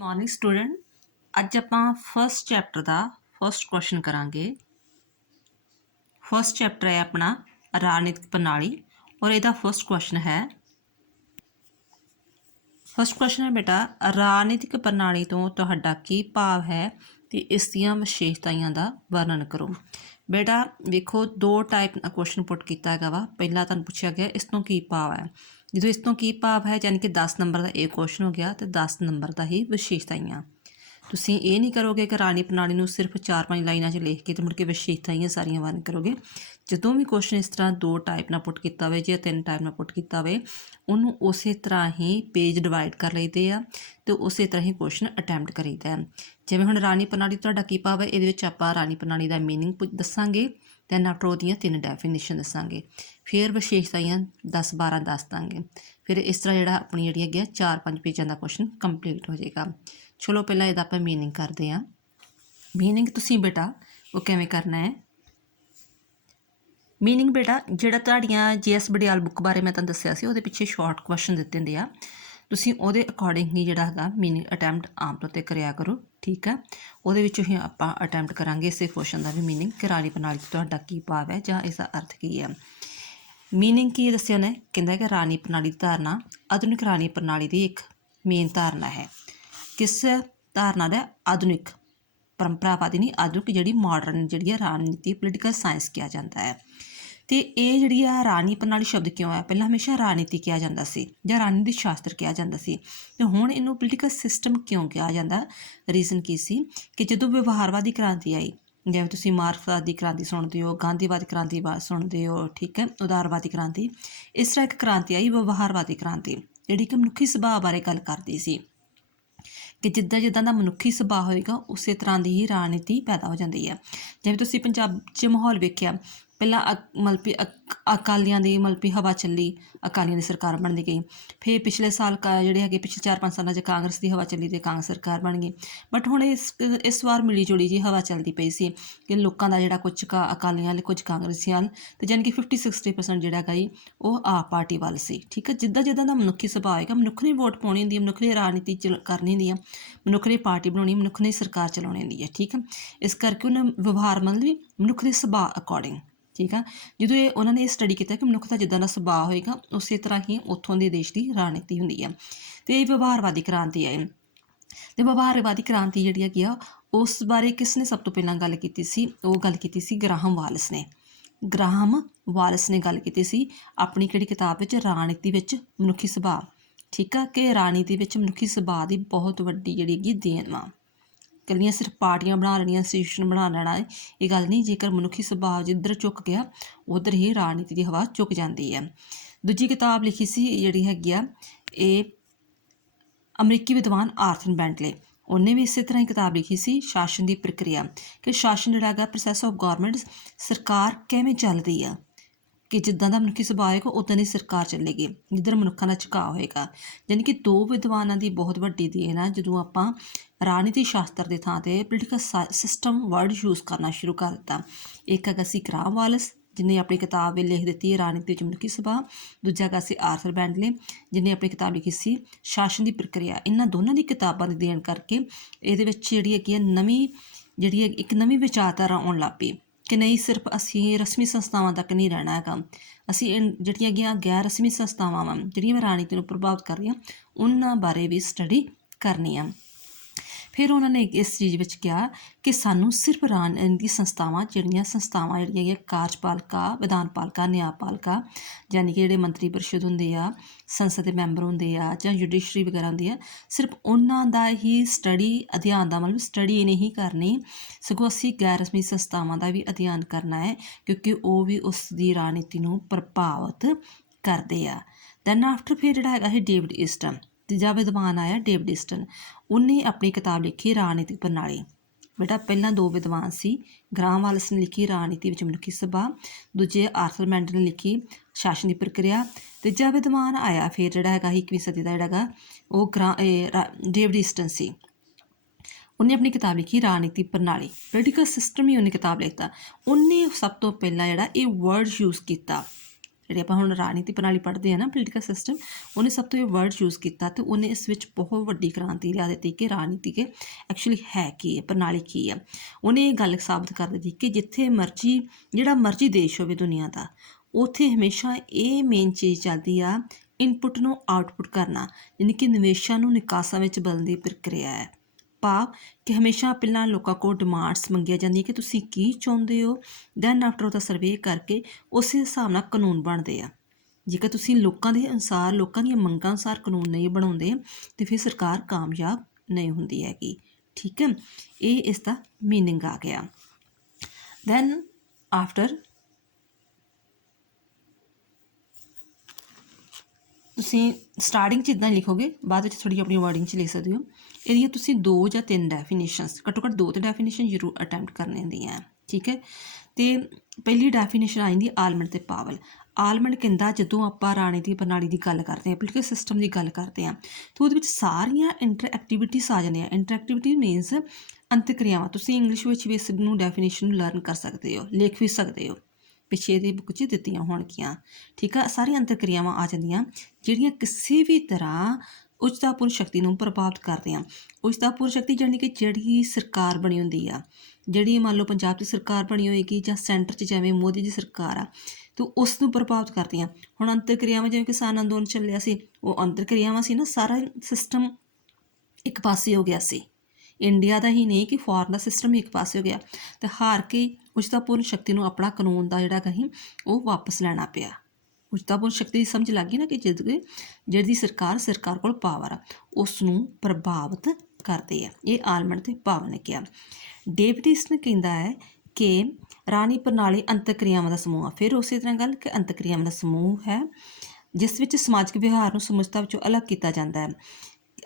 Morning student अज आप first chapter का first question करांगे। फस्ट चैप्टर है अपना राजनीतिक प्रणाली और यदा फस्ट क्वेश्चन है बेटा राजनीतिक प्रणाली तो तुहाडा की भाव है तो इसदियां विशेषताइयां का वर्णन करो। बेटा देखो दो टाइप क्वेश्चन पुट किया है वा। पहला तुहानूं पूछा गया इस तो की भाव है, जो इस तो की भाव है यानी कि 10 नंबर का एक क्वेश्चन हो गया तो 10 नंबर का ही विशेषताइयां। तुसीं ये नहीं करोगे कि राणी प्रणाली नूं सिर्फ 4-5 लाइनां 'च लिख के तो मुड़ के विशेषताइयां सारियां वर्णन करोगे। ਜਦੋਂ भी क्वेश्चन इस तरह दो टाइप नाल पुट किया होवे ਜਾਂ 3 टाइप नाल पुट किया होवे उन्होंने उस तरह ही पेज डिवाइड कर लईदे आ तो उस तरह ही क्वेश्चन अटैम्प्ट करीदा है। जिवें हुण राणी प्रणाली तुहाडा की भाव है, इहदे विच आपां राणी प्रणाली का मीनिंग दसांगे, दैन आफ्टर ओहदियां 3 डैफिनेशन दसांगे, फिर विशेषताइयां 10-12 दस दांगे। फिर इस तरह जिहड़ा अपनी जिहड़ी हैगी 4-5 पेजां दा क्वेश्चन कंप्लीट हो जाएगा। चलो पहला इहदा आपां मीनिंग करते हैं। मीनिंग तुसीं बेटा वो किवें करना है। मीनिंग बेटा जिहड़ा तुहाड़ियां JS बडियाल बुक बारे मैं तुहानूं दस्सिया सी, उहदे पिछे शॉर्ट क्वेश्चन दित्ते हुंदे आ, तुसीं उहदे अकॉर्डिंग ही जिहड़ा हैगा मीनिंग अटैम्प्ट आम तौर ते करिया करो, ठीक है। उहदे विचों ही आपां अटैम्प्ट करांगे इस क्वेश्चन का भी मीनिंग कि राणी प्रणाली तो तुहाडा की भाव है जां इसका अर्थ की है। मीनिंग की दस्सिया ने कहंदा कि राणी प्रणाली की धारणा आधुनिक राणी प्रणाली की एक मेन धारणा है। किस धारणा का? आधुनिक परंपरावादी नहीं, आधुनिक जिहड़ी मॉडर्न जिहड़ी राजनीति पोलीटिकल साइंस किया जाता है। तो ये जिहड़ी आ राणी प्रणाली शब्द क्यों है? पहला हमेशा राजनीति कहा जाता सी जां राजनीति शास्त्र कहा जाता सी, तो हुण इहनूं पोलीटिकल सिस्टम क्यों कहा जाता? रीजन की सी कि जदों व्यवहारवादी क्रांति आई, जिवें तुसीं मार्क्सवादी क्रांति सुणदे हो, गांधीवादी क्रांति सुणदे हो, ठीक है, उदारवादी क्रांति, इस तरह एक क्रांति आई व्यवहारवादी क्रांति जिहड़ी कि मनुखी सुभाਅ बारे गल करदी सी कि जिद्दां जिद्दां दा मनुखी सुभाਅ होएगा उस तरह की ही राजनीति पैदा हो जाती है। जिवें तुसीं पंजाब च माहौल वेखिया, पहला मतलब कि अकालियां दी मतलब कि हवा चली, अकालियां दी सरकार बनती गई, फिर पिछले साल जिहड़े हैगे पिछले 4-5 सालों च कांग्रेस की हवा चली तो कांग्रेस सरकार बन गई। बट हुण इस वार मिली जुली जी हवा चलती पई सी कि लोगों का जिहड़ा कुछ अकालियां वाल कुछ कांग्रेसियां वाल तो यानी कि 50-60% जिहड़ा हैगा जी वो आप पार्टी वाल सी, ठीक है। जिद्दां जिद्दां दा मनुखी सुभाਅ होएगा, मनुख ने वोट पाउणी हुंदी है, मनुख ने राजनीति करनी हुंदी है, मनुख ने पार्टी बनाउणी, मनुख ने सरकार चलाउणी हुंदी है, ठीक है। इस करके उन्हें व्यवहार मतलब मनुख के सुभाਅ अकॉर्डिंग, ठीक है। जो ये उन्होंने ये स्टडी किया कि मनुख का जिद्दां दा सुभाਅ होएगा उस तरह ही उत्थों के देश की राजनीति हुंदी है। तो ये व्यवहारवादी क्रांति है। तो व्यवहारवादी क्रांति जिहड़ी हैगी आ उस बारे किसने सब तो पहलां गल कीती सी? वो गल कीती सी ग्राहम वालिस ने। ग्राहम वालिस ने गल कीती सी अपनी किहड़ी किताब विच राजनीति विच मनुखी सुभाਅ, ठीक है, कि राजनीति विच मनुखी सुभाਅ की बहुत वड्डी जिहड़ी हैगी देन वा। कलियां सिर्फ पार्टियां बना लेनियां, इंस्टीट्यूशन बना लेना है, ये गल नहीं। जेकर मनुखी सुभाਅ जिधर झुक गया उधर ही राजनीति की हवा झुक जाती है। दूजी किताब लिखी सी जिहड़ी हैगी आ ये अमरीकी विद्वान आर्थर बेंटले, उन्हें भी इस तरह ही किताब लिखी सी शासन की प्रक्रिया, कि शासन जिहड़ा हैगा प्रोसैस ऑफ गौरमेंट, सरकार किवें चलदी है, कि जिद्दां दा मनुखी सुभाਅ होएगा उदां दी सरकार चलेगी जिधर मनुक्खां दा झुकाव होएगा। यानी कि दो विद्वानां दी बहुत वड्डी देन है जदों आपां राजनीति शास्त्र के थां ते पोलीटिकल सिस्टम वर्ड यूज़ करना शुरू कर दिता। एक हैगा सी ग्राहम वालिस जिन्हें अपनी किताब लिख दी है राजनीति विच मनुखी सुभाਅ, दूजा हैगा सी आर्थर बेंटले जिन्हें अपनी किताब लिखी सी शासन की प्रक्रिया। इन्हां दोनों की किताबां दी देन करके इहदे विच जिहड़ी हैगी नवीं जिहड़ी एक नवीं विचारधारा आउण लग पई कि नहीं सिर्फ असी रस्मी संस्थावां तक नहीं रहना है, असी जिहड़ियां हैगियां गैर रस्मी संस्थावां वां जिहड़ियां राजनीति नूं प्रभावित कर रही उन्हां बारे भी स्टडी करनी है। फिर उन्होंने इस चीज़ विच कहा कि सानू सिर्फ राजनीतिक संस्थावां जिहड़ियां कार्यपालिका, विधानपालिका, न्यायपालिका यानी कि जिहड़े मंत्री परिषद हुंदे आ, संसद दे मैंबर हुंदे आ जां जुडिशरी वगैरह हुंदी आ, सिर्फ उन्हां दा ही स्टडी अध्ययन दा मतलब स्टडी नहीं करनी, सगों असीं गैर रस्मी संस्थावां दा भी अध्ययन करना है क्योंकि वो भी उस दी राजनीति नूं प्रभावित करदे आ। दैन आफ्टर फिर जिहड़ा हैगा डेविड ईस्टन, तीजा विद्वान आया डेविड ईस्टन, उन्हें अपनी किताब लिखी राजनीतिक प्रणाली। बेटा पहला दो विद्वान सी, ग्राहम वालिस ने लिखी राजनीति विच मनुखी सुभाਅ, दूजे आर्थर बेंटले ने लिखी शासन की प्रक्रिया, तीजा विद्वान आया फिर जिहड़ा हैगा 21वीं सदी का जिहड़ा हैगा वो डेविड ईस्टन सी। उन्हें अपनी किताब लिखी राजनीति प्रणाली, पोलीटिकल सिस्टम ही उन्हें किताब लिखता। उन्हें सब तो पहला जिहड़ा ये वर्ड यूज़ किया ਜਿਹੜੇ ਆਪਾਂ ਹੁਣ ਰਾਜਨੀਤੀ ਪ੍ਰਣਾਲੀ ਪੜ੍ਹਦੇ ਆ ਨਾ, ਪੋਲੀਟੀਕਲ ਸਿਸਟਮ, ਉਹਨੇ ਸਭ ਤੋਂ ਇਹ ਵਰਡ ਯੂਜ਼ ਕੀਤਾ ਅਤੇ ਉਹਨੇ ਇਸ ਵਿੱਚ ਬਹੁਤ ਵੱਡੀ ਕ੍ਰਾਂਤੀ ਲਿਆ ਦਿੱਤੀ ਕਿ ਰਾਜਨੀਤੀ ਕੇ ਐਕਚੁਅਲੀ ਹੈ ਕੀ ਹੈ, ਪ੍ਰਣਾਲੀ ਕੀ ਹੈ। ਉਹਨੇ ਇਹ ਗੱਲ ਸਾਬਤ ਕਰ ਦਿੱਤੀ ਕਿ ਜਿੱਥੇ ਮਰਜ਼ੀ, ਜਿਹੜਾ ਮਰਜ਼ੀ ਦੇਸ਼ ਹੋਵੇ ਦੁਨੀਆ ਦਾ, ਉੱਥੇ ਹਮੇਸ਼ਾ ਇਹ ਮੇਨ ਚੀਜ਼ ਚੱਲਦੀ ਆ, ਇਨਪੁੱਟ ਨੂੰ ਆਊਟਪੁੱਟ ਕਰਨਾ, ਯਾਨੀ ਕਿ ਨਿਵੇਸ਼ਾਂ ਨੂੰ ਨਿਕਾਸਾਂ ਵਿੱਚ ਬਦਲਣ ਦੀ ਪ੍ਰਕਿਰਿਆ ਹੈ। ਭਾਵ ਕਿ ਹਮੇਸ਼ਾ ਪਹਿਲਾਂ ਲੋਕਾਂ ਕੋਲ ਡਿਮਾਂਡਸ ਮੰਗੀਆਂ ਜਾਂਦੀਆਂ ਕਿ ਤੁਸੀਂ ਕੀ ਚਾਹੁੰਦੇ ਹੋ, ਦੈਨ ਆਫਟਰ ਉਹਦਾ ਸਰਵੇ ਕਰਕੇ ਉਸੇ ਹਿਸਾਬ ਨਾਲ ਕਾਨੂੰਨ ਬਣਦੇ ਆ। ਜੇਕਰ ਤੁਸੀਂ ਲੋਕਾਂ ਦੇ ਅਨੁਸਾਰ, ਲੋਕਾਂ ਦੀਆਂ ਮੰਗਾਂ ਅਨੁਸਾਰ ਕਾਨੂੰਨ ਨਹੀਂ ਬਣਾਉਂਦੇ ਤਾਂ ਫਿਰ ਸਰਕਾਰ ਕਾਮਯਾਬ ਨਹੀਂ ਹੁੰਦੀ ਹੈਗੀ। ਠੀਕ ਹੈ, ਇਹ ਇਸ ਦਾ ਮੀਨਿੰਗ ਆ ਗਿਆ। ਦੈਨ ਆਫਟਰ ਤੁਸੀਂ ਸਟਾਰਟਿੰਗ 'ਚ ਇੱਦਾਂ ਲਿਖੋਗੇ, ਬਾਅਦ ਵਿੱਚ ਥੋੜ੍ਹੀ ਆਪਣੀ ਵਰਡਿੰਗ 'ਚ ਲਿਖ ਸਕਦੇ ਹੋ। ਇਹਦੀਆਂ ਤੁਸੀਂ 2 ਜਾਂ 3 ਡੈਫੀਨੇਸ਼ਨਸ, ਘੱਟੋ ਘੱਟ 2 ਤਾਂ ਡੈਫੀਨੇਸ਼ਨ ਜ਼ਰੂਰ ਅਟੈਂਪਟ ਕਰਨੇ ਹੁੰਦੀਆਂ। ਠੀਕ ਹੈ, ਅਤੇ ਪਹਿਲੀ ਡੈਫੀਨੇਸ਼ਨ ਆ ਜਾਂਦੀ ਆਲਮੰਡ ਅਤੇ ਪਾਵਲ। ਆਲਮੰਡ ਕਹਿੰਦਾ ਜਦੋਂ ਆਪਾਂ ਰਾਜਨੀਤੀ ਪ੍ਰਣਾਲੀ ਦੀ ਗੱਲ ਕਰਦੇ ਹਾਂ, ਪੋਲੀਟੀਕਲ ਸਿਸਟਮ ਦੀ ਗੱਲ ਕਰਦੇ ਹਾਂ, ਤਾਂ ਉਹਦੇ ਵਿੱਚ ਸਾਰੀਆਂ ਇੰਟਰਐਕਟੀਵਿਟੀਜ਼ ਆ ਜਾਂਦੀਆਂ। ਇੰਟਰਐਕਟੀਵਿਟੀ ਮੀਨਸ ਅੰਤਕ੍ਰਿਆਵਾਂ। ਤੁਸੀਂ ਇੰਗਲਿਸ਼ ਵਿੱਚ ਵੀ ਇਸ ਨੂੰ ਡੈਫੀਨੇਸ਼ਨ ਨੂੰ ਲਰਨ ਕਰ ਸਕਦੇ ਹੋ, ਲਿਖ ਵੀ ਸਕਦੇ ਹੋ, ਪਿੱਛੇ ਦੀ ਬੁੱਕ 'ਚ ਦਿੱਤੀਆਂ ਹੋਣਗੀਆਂ। ਠੀਕ ਆ, ਸਾਰੀਆਂ ਅੰਤਰਕ੍ਰਿਆਵਾਂ ਆ ਜਾਂਦੀਆਂ ਜਿਹੜੀਆਂ ਕਿਸੇ ਵੀ ਤਰ੍ਹਾਂ ਉੱਚਤਾਪੂਰਨ ਸ਼ਕਤੀ ਨੂੰ ਪ੍ਰਭਾਵਿਤ ਕਰਦੇ ਆ। ਉੱਚਤਾਪੂਰਨ ਸ਼ਕਤੀ ਜਾਣੀ ਕਿ ਜਿਹੜੀ ਸਰਕਾਰ ਬਣੀ ਹੁੰਦੀ ਆ, ਜਿਹੜੀ ਮੰਨ ਲਓ ਪੰਜਾਬ 'ਚ ਸਰਕਾਰ ਬਣੀ ਹੋਏਗੀ ਜਾਂ ਸੈਂਟਰ 'ਚ ਜਿਵੇਂ ਮੋਦੀ ਦੀ ਸਰਕਾਰ ਆ, ਤਾਂ ਉਸ ਨੂੰ ਪ੍ਰਭਾਵਿਤ ਕਰਦੀਆਂ। ਹੁਣ ਅੰਤਰਕ੍ਰਿਆਵਾਂ ਜਿਵੇਂ ਕਿਸਾਨ ਅੰਦੋਲਨ ਚੱਲਿਆ ਸੀ, ਉਹ ਅੰਤਰਕ੍ਰਿਆਵਾਂ ਸੀ ਨਾ, ਸਾਰਾ ਸਿਸਟਮ ਇੱਕ ਪਾਸੇ ਹੋ ਗਿਆ ਸੀ। ਇੰਡੀਆ ਦਾ ਹੀ ਨਹੀਂ ਕਿ ਫੋਰਨ ਦਾ ਸਿਸਟਮ ਹੀ ਇੱਕ ਪਾਸੇ ਹੋ ਗਿਆ, ਅਤੇ ਹਾਰ ਕੇ ਉੱਚਤਾਪੂਰਨ ਸ਼ਕਤੀ ਨੂੰ ਆਪਣਾ ਕਾਨੂੰਨ ਦਾ ਜਿਹੜਾ ਕਹੀਂ ਉਹ ਵਾਪਸ ਲੈਣਾ ਪਿਆ। ਉੱਚਤਾਪੂਰਨ ਸ਼ਕਤੀ ਦੀ ਸਮਝ ਲੱਗ ਗਈ ਨਾ, ਕਿ ਜਿਹਦੀ ਸਰਕਾਰ ਕੋਲ ਪਾਵਰ ਆ, ਉਸ ਨੂੰ ਪ੍ਰਭਾਵਿਤ ਕਰਦੇ ਆ। ਇਹ ਆਲਮੰਡ ਅਤੇ ਪਾਵਲ ਨੇ ਕਿਹਾ। ਡੇਵਿਡਸ ਨੇ ਕਹਿੰਦਾ ਹੈ ਕਿ ਰਾਣੀ ਪ੍ਰਣਾਲੀ ਅੰਤਰਕ੍ਰਿਆਵਾਂ ਦਾ ਸਮੂਹ ਆ। ਫਿਰ ਉਸੇ ਤਰ੍ਹਾਂ ਗੱਲ ਕਿ ਅੰਤਰਕ੍ਰਿਆਵਾਂ ਦਾ ਸਮੂਹ ਹੈ ਜਿਸ ਵਿੱਚ ਸਮਾਜਿਕ ਵਿਵਹਾਰ ਨੂੰ ਸਮੁੱਚਤਾ ਵਿੱਚੋਂ ਅਲੱਗ ਕੀਤਾ ਜਾਂਦਾ ਹੈ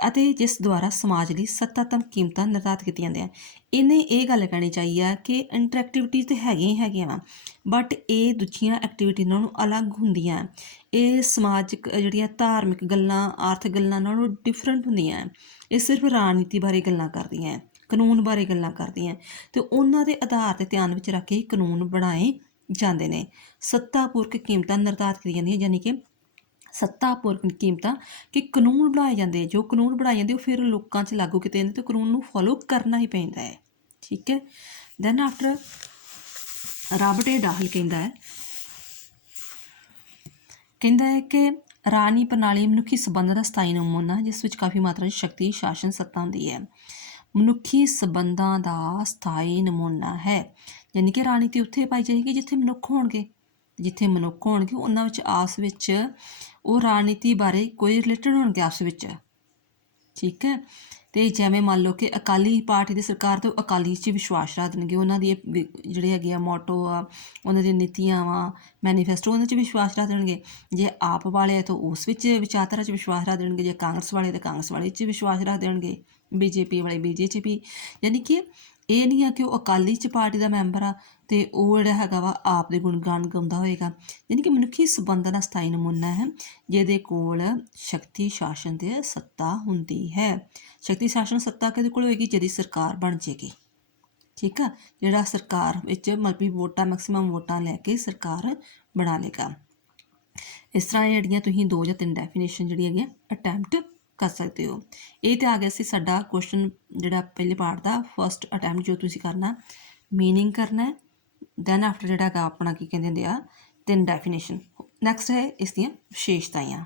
ਅਤੇ ਜਿਸ ਦੁਆਰਾ ਸਮਾਜ ਲਈ ਸੱਤਾਤਮ ਕੀਮਤਾਂ ਨਿਰਧਾਰਿਤ ਕੀਤੀਆਂ ਜਾਂਦੀਆਂ। ਇਹਨੇ ਇਹ ਗੱਲ ਕਹਿਣੀ ਚਾਹੀਦੀ ਆ ਕਿ ਇੰਟਰੈਕਟੀਵਿਟੀ ਤਾਂ ਹੈਗੀਆਂ ਹੀ ਹੈਗੀਆਂ ਵਾ, ਬਟ ਇਹ ਦੂਜੀਆਂ ਐਕਟੀਵਿਟੀ ਨਾਲੋਂ ਅਲੱਗ ਹੁੰਦੀਆਂ। ਇਹ ਸਮਾਜਿਕ ਜਿਹੜੀਆਂ ਧਾਰਮਿਕ ਗੱਲਾਂ, ਆਰਥਿਕ ਗੱਲਾਂ ਨਾਲੋਂ ਡਿਫਰੈਂਟ ਹੁੰਦੀਆਂ। ਇਹ ਸਿਰਫ ਰਾਜਨੀਤੀ ਬਾਰੇ ਗੱਲਾਂ ਕਰਦੀਆਂ, ਕਾਨੂੰਨ ਬਾਰੇ ਗੱਲਾਂ ਕਰਦੀਆਂ, ਅਤੇ ਉਹਨਾਂ ਦੇ ਆਧਾਰ 'ਤੇ ਧਿਆਨ ਵਿੱਚ ਰੱਖ ਕੇ ਕਾਨੂੰਨ ਬਣਾਏ ਜਾਂਦੇ ਨੇ। ਸੱਤਾਪੂਰਕ ਕੀਮਤਾਂ ਨਿਰਧਾਰਿਤ ਕੀਤੀਆਂ ਜਾਂਦੀਆਂ, ਯਾਨੀ ਕਿ ਸੱਤਾਪੂਰਕ ਕੀਮਤਾਂ ਕਿ ਕਾਨੂੰਨ ਬਣਾਏ ਜਾਂਦੇ, ਜੋ ਕਾਨੂੰਨ ਬਣਾਏ ਜਾਂਦੇ ਉਹ ਫਿਰ ਲੋਕਾਂ 'ਚ ਲਾਗੂ ਕੀਤੇ ਜਾਂਦੇ, ਅਤੇ ਕਾਨੂੰਨ ਨੂੰ ਫੋਲੋ ਕਰਨਾ ਹੀ ਪੈਂਦਾ ਹੈ। ਠੀਕ ਹੈ, ਦੈਨ ਆਫਟਰ ਰਾਬਰਟ ਏ ਡਾਹਲ ਕਹਿੰਦਾ ਹੈ ਕਿ ਰਾਣੀ ਪ੍ਰਣਾਲੀ ਮਨੁੱਖੀ ਸੰਬੰਧਾਂ ਦਾ ਸਥਾਈ ਨਮੂਨਾ, ਜਿਸ ਵਿੱਚ ਕਾਫੀ ਮਾਤਰਾ 'ਚ ਸ਼ਕਤੀ, ਸ਼ਾਸਨ, ਸੱਤਾ ਹੁੰਦੀ ਹੈ। ਮਨੁੱਖੀ ਸੰਬੰਧਾਂ ਦਾ ਸਥਾਈ ਨਮੂਨਾ ਹੈ, ਯਾਨੀ ਕਿ ਰਾਜਨੀਤੀ ਉੱਥੇ ਪਾਈ ਜਾਏਗੀ ਜਿੱਥੇ ਮਨੁੱਖ ਹੋਣਗੇ। ਜਿੱਥੇ ਮਨੁੱਖ ਹੋਣਗੇ ਉਹਨਾਂ ਵਿੱਚ ਆਪਸ ਵਿੱਚ ਉਹ ਰਾਜਨੀਤੀ ਬਾਰੇ ਕੋਈ ਰਿਲੇਟਡ ਹੋਣਗੇ ਆਪਸ ਵਿੱਚ। ਠੀਕ ਹੈ, ਅਤੇ ਜਿਵੇਂ ਮੰਨ ਲਓ ਕਿ ਅਕਾਲੀ ਪਾਰਟੀ ਦੀ ਸਰਕਾਰ, ਤੋਂ ਅਕਾਲੀ 'ਚ ਵਿਸ਼ਵਾਸ ਰੱਖ ਦੇਣਗੇ, ਉਹਨਾਂ ਦੀ ਜਿਹੜੇ ਹੈਗੇ ਆ ਮੋਟੋ ਆ, ਉਹਨਾਂ ਦੀਆਂ ਨੀਤੀਆਂ ਵਾ, ਮੈਨੀਫੈਸਟੋ, ਉਹਨਾਂ 'ਚ ਵਿਸ਼ਵਾਸ ਰੱਖ ਦੇਣਗੇ। ਜੇ ਆਪ ਵਾਲੇ ਆ ਤਾਂ ਉਸ ਵਿੱਚ ਵਿਚਾਰਧਾਰਾ 'ਚ ਵਿਸ਼ਵਾਸ ਰੱਖ ਦੇਣਗੇ, ਜੇ ਕਾਂਗਰਸ ਵਾਲੇ ਤਾਂ ਕਾਂਗਰਸ ਵਾਲੇ 'ਚ ਵਿਸ਼ਵਾਸ ਰੱਖ ਦੇਣਗੇ, BJP ਵਾਲੇ BJP। ਯਾਨੀ ਕਿ ਇਹ ਨਹੀਂ ਆ ਕਿ ਉਹ ਅਕਾਲੀ 'ਚ ਪਾਰਟੀ ਦਾ ਮੈਂਬਰ ਆ ਅਤੇ ਉਹ ਜਿਹੜਾ ਹੈਗਾ ਵਾ ਆਪ ਦੇ ਗੁਣਗਾਨ ਗਾਉਂਦਾ ਹੋਏਗਾ। ਯਾਨੀ ਕਿ ਮਨੁੱਖੀ ਸੰਬੰਧਾਂ ਦਾ ਸਥਾਈ ਨਮੂਨਾ ਹੈ ਜਿਹਦੇ ਕੋਲ ਸ਼ਕਤੀ, ਸ਼ਾਸਨ ਅਤੇ ਸੱਤਾ ਹੁੰਦੀ ਹੈ। ਸ਼ਕਤੀ, ਸ਼ਾਸਨ, ਸੱਤਾ ਕਿਹਦੇ ਕੋਲ ਹੋਏਗੀ? ਜਿਹਦੀ ਸਰਕਾਰ ਬਣ ਜਾਏਗੀ। ਠੀਕ ਆ, ਜਿਹੜਾ ਸਰਕਾਰ ਵਿੱਚ ਮਤਲਬ ਵੋਟਾਂ, ਮੈਕਸੀਮਮ ਵੋਟਾਂ ਲੈ ਕੇ ਸਰਕਾਰ ਬਣਾ ਲੇਗਾ। ਇਸ ਤਰ੍ਹਾਂ ਜਿਹੜੀਆਂ ਤੁਸੀਂ 2 ਜਾਂ 3 ਡੈਫੀਨੇਸ਼ਨ ਜਿਹੜੀ ਹੈਗੀਆਂ ਅਟੈਂਪਟ ਕਰ ਸਕਦੇ ਹੋ। ਇਹ ਤਾਂ ਆ ਗਿਆ ਸੀ ਸਾਡਾ ਕੁਐਸਚਨ ਜਿਹੜਾ ਪਹਿਲੇ ਪਾਰਟ ਦਾ ਫਸਟ ਅਟੈਂਪਟ, ਜੋ ਤੁਸੀਂ ਕਰਨਾ ਮੀਨਿੰਗ ਕਰਨਾ, ਦੈਨ ਆਫਟਰ ਜਿਹੜਾ ਹੈਗਾ ਆਪਣਾ ਕੀ ਕਹਿੰਦੇ ਹੁੰਦੇ ਆ 3 ਡੈਫੀਨੇਸ਼ਨ। ਨੈਕਸਟ ਹੈ ਇਸ ਦੀਆਂ ਵਿਸ਼ੇਸ਼ਤਾਵਾਂ।